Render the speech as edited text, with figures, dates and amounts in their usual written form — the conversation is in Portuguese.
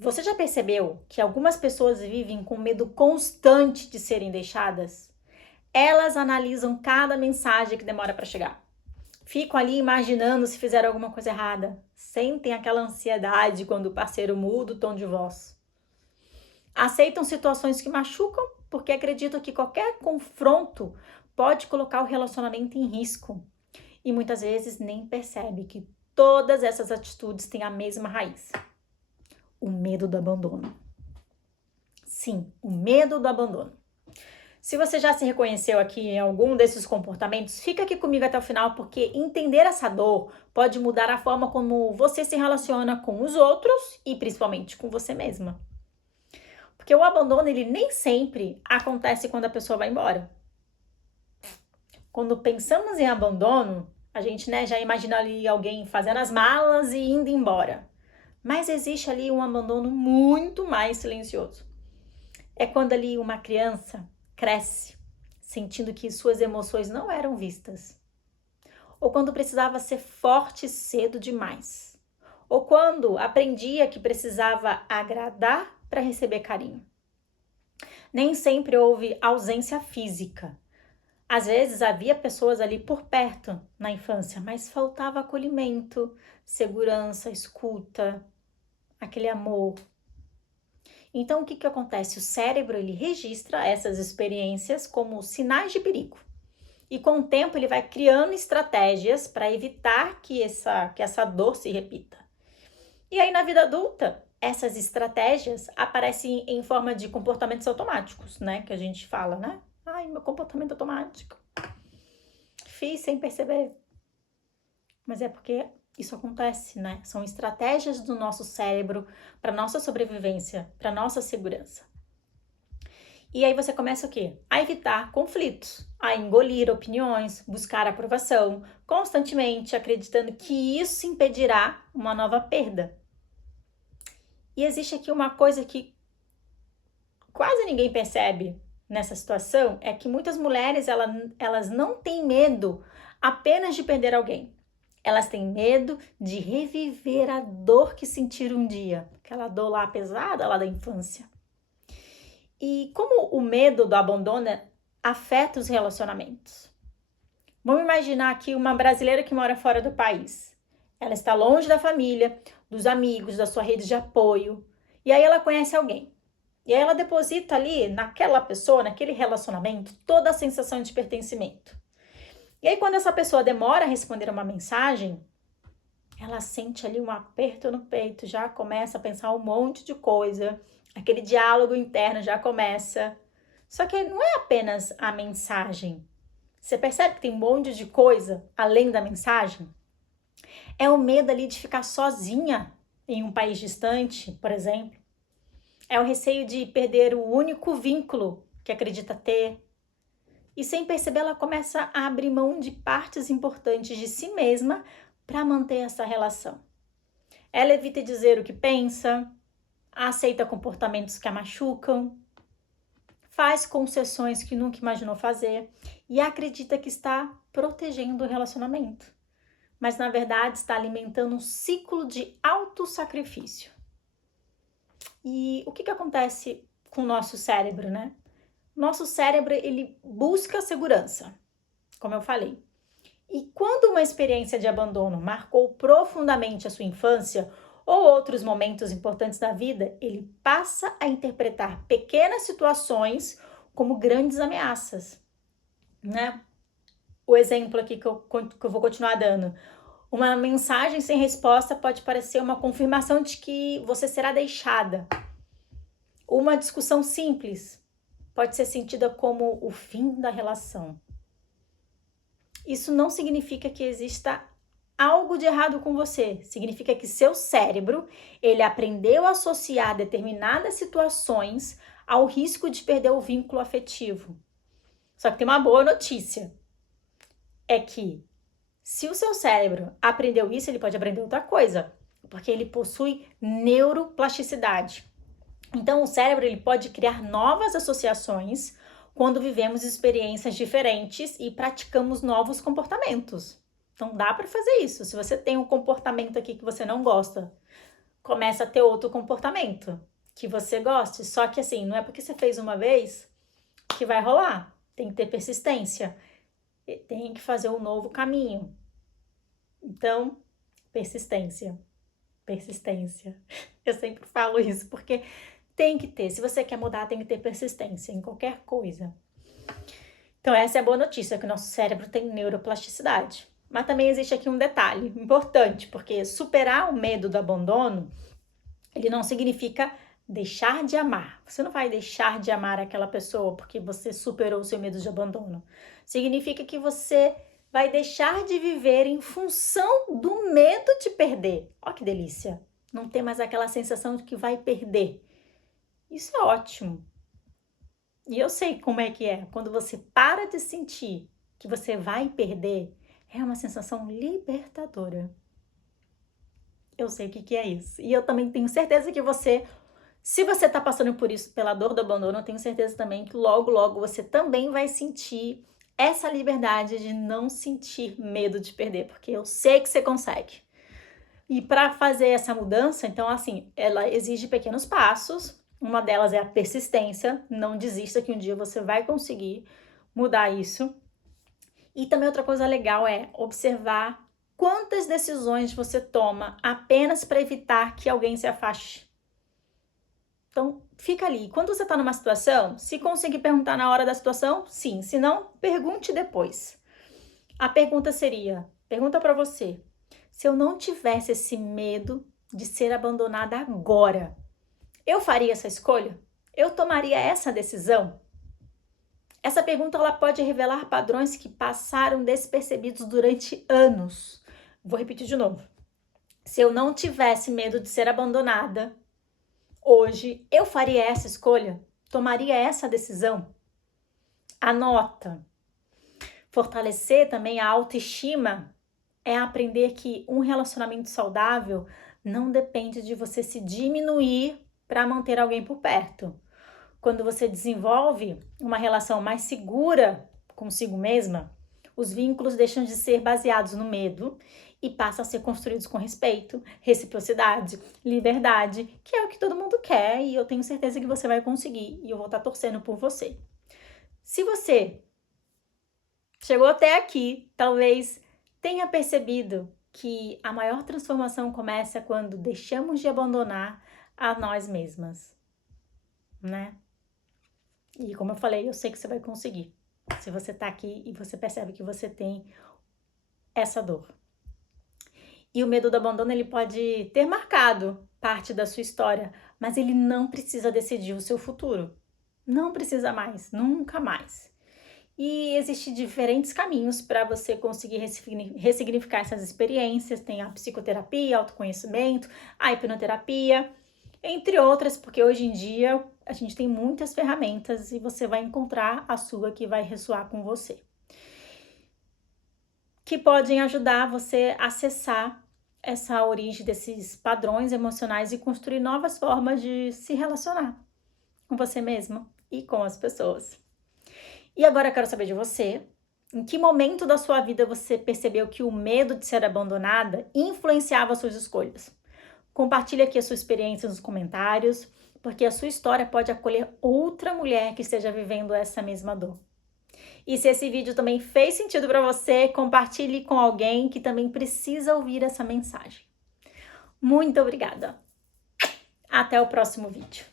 Você já percebeu que algumas pessoas vivem com medo constante de serem deixadas? Elas analisam cada mensagem que demora para chegar. Ficam ali imaginando se fizeram alguma coisa errada. Sentem aquela ansiedade quando o parceiro muda o tom de voz. Aceitam situações que machucam porque acreditam que qualquer confronto pode colocar o relacionamento em risco. E muitas vezes nem percebe que todas essas atitudes têm a mesma raiz: o medo do abandono. Sim, o medo do abandono. Se você já se reconheceu aqui em algum desses comportamentos, fica aqui comigo até o final, porque entender essa dor pode mudar a forma como você se relaciona com os outros e principalmente com você mesma. Porque o abandono, ele nem sempre acontece quando a pessoa vai embora. Quando pensamos em abandono, a gente já imagina ali alguém fazendo as malas e indo embora. Mas existe ali um abandono muito mais silencioso. É quando ali uma criança cresce, sentindo que suas emoções não eram vistas. Ou quando precisava ser forte cedo demais. Ou quando aprendia que precisava agradar para receber carinho. Nem sempre houve ausência física. Às vezes havia pessoas ali por perto na infância, mas faltava acolhimento, segurança, escuta, aquele amor. Então, o que acontece? O cérebro, ele registra essas experiências como sinais de perigo. E com o tempo, ele vai criando estratégias para evitar que essa dor se repita. E aí, na vida adulta, essas estratégias aparecem em forma de comportamentos automáticos, né? Que a gente fala, né? Ai, meu comportamento automático. Fiz sem perceber. Mas é porque isso acontece, né? São estratégias do nosso cérebro para nossa sobrevivência, para nossa segurança. E aí você começa o quê? A evitar conflitos, a engolir opiniões, buscar aprovação, constantemente acreditando que isso impedirá uma nova perda. E existe aqui uma coisa que quase ninguém percebe nessa situação, é que muitas mulheres elas não têm medo apenas de perder alguém. Elas têm medo de reviver a dor que sentiram um dia, aquela dor lá pesada lá da infância. E como o medo do abandono afeta os relacionamentos? Vamos imaginar aqui uma brasileira que mora fora do país. Ela está longe da família, dos amigos, da sua rede de apoio. E aí ela conhece alguém. E aí ela deposita ali naquela pessoa, naquele relacionamento, toda a sensação de pertencimento. E aí quando essa pessoa demora a responder uma mensagem, ela sente ali um aperto no peito, já começa a pensar um monte de coisa, aquele diálogo interno já começa. Só que não é apenas a mensagem. Você percebe que tem um monte de coisa além da mensagem? É o medo ali de ficar sozinha em um país distante, por exemplo. É o receio de perder o único vínculo que acredita ter. E sem perceber, ela começa a abrir mão de partes importantes de si mesma para manter essa relação. Ela evita dizer o que pensa, aceita comportamentos que a machucam, faz concessões que nunca imaginou fazer e acredita que está protegendo o relacionamento. Mas, na verdade, está alimentando um ciclo de autossacrifício. E o que acontece com o nosso cérebro, né? Nosso cérebro, ele busca segurança, como eu falei. E quando uma experiência de abandono marcou profundamente a sua infância ou outros momentos importantes da vida, ele passa a interpretar pequenas situações como grandes ameaças, né? O exemplo aqui que eu vou continuar dando. Uma mensagem sem resposta pode parecer uma confirmação de que você será deixada. Uma discussão simples pode ser sentida como o fim da relação. Isso não significa que exista algo de errado com você. Significa que seu cérebro, ele aprendeu a associar determinadas situações ao risco de perder o vínculo afetivo. Só que tem uma boa notícia. É que se o seu cérebro aprendeu isso, ele pode aprender outra coisa. Porque ele possui neuroplasticidade. Então, o cérebro ele pode criar novas associações quando vivemos experiências diferentes e praticamos novos comportamentos. Então, dá para fazer isso. Se você tem um comportamento aqui que você não gosta, começa a ter outro comportamento que você goste. Só que assim, não é porque você fez uma vez que vai rolar. Tem que ter persistência. Tem que fazer um novo caminho. Então, persistência. Persistência. Eu sempre falo isso, porque tem que ter. Se você quer mudar, tem que ter persistência em qualquer coisa. Então, essa é a boa notícia, que o nosso cérebro tem neuroplasticidade. Mas também existe aqui um detalhe importante, porque superar o medo do abandono, ele não significa deixar de amar. Você não vai deixar de amar aquela pessoa porque você superou o seu medo de abandono. Significa que você vai deixar de viver em função do medo de perder. Ó que delícia! Não ter mais aquela sensação de que vai perder. Isso é ótimo. E eu sei como é que é. Quando você para de sentir que você vai perder, é uma sensação libertadora. Eu sei o que é isso. E eu também tenho certeza que você, se você está passando por isso, pela dor do abandono, eu tenho certeza também que logo, logo você também vai sentir essa liberdade de não sentir medo de perder, porque eu sei que você consegue. E para fazer essa mudança, então, assim, ela exige pequenos passos. Uma delas é a persistência. Não desista que um dia você vai conseguir mudar isso. E também outra coisa legal é observar quantas decisões você toma apenas para evitar que alguém se afaste. Então, fica ali. Quando você está numa situação, se conseguir perguntar na hora da situação, sim. Se não, pergunte depois. A pergunta seria, pergunta para você, se eu não tivesse esse medo de ser abandonada agora, eu faria essa escolha? Eu tomaria essa decisão? Essa pergunta ela pode revelar padrões que passaram despercebidos durante anos. Vou repetir de novo. Se eu não tivesse medo de ser abandonada, hoje eu faria essa escolha? Tomaria essa decisão? Anota. Fortalecer também a autoestima é aprender que um relacionamento saudável não depende de você se diminuir para manter alguém por perto. Quando você desenvolve uma relação mais segura consigo mesma, os vínculos deixam de ser baseados no medo e passam a ser construídos com respeito, reciprocidade, liberdade, que é o que todo mundo quer e eu tenho certeza que você vai conseguir e eu vou estar torcendo por você. Se você chegou até aqui, talvez tenha percebido que a maior transformação começa quando deixamos de abandonar a nós mesmas, né? E como eu falei, eu sei que você vai conseguir. Se você tá aqui e você percebe que você tem essa dor. E o medo do abandono, ele pode ter marcado parte da sua história, mas ele não precisa decidir o seu futuro. Não precisa mais, nunca mais. E existem diferentes caminhos para você conseguir ressignificar essas experiências. Tem a psicoterapia, autoconhecimento, a hipnoterapia, entre outras, porque hoje em dia a gente tem muitas ferramentas e você vai encontrar a sua que vai ressoar com você. Que podem ajudar você a acessar essa origem desses padrões emocionais e construir novas formas de se relacionar com você mesmo e com as pessoas. E agora eu quero saber de você, em que momento da sua vida você percebeu que o medo de ser abandonada influenciava suas escolhas? Compartilhe aqui a sua experiência nos comentários, porque a sua história pode acolher outra mulher que esteja vivendo essa mesma dor. E se esse vídeo também fez sentido para você, compartilhe com alguém que também precisa ouvir essa mensagem. Muito obrigada! Até o próximo vídeo.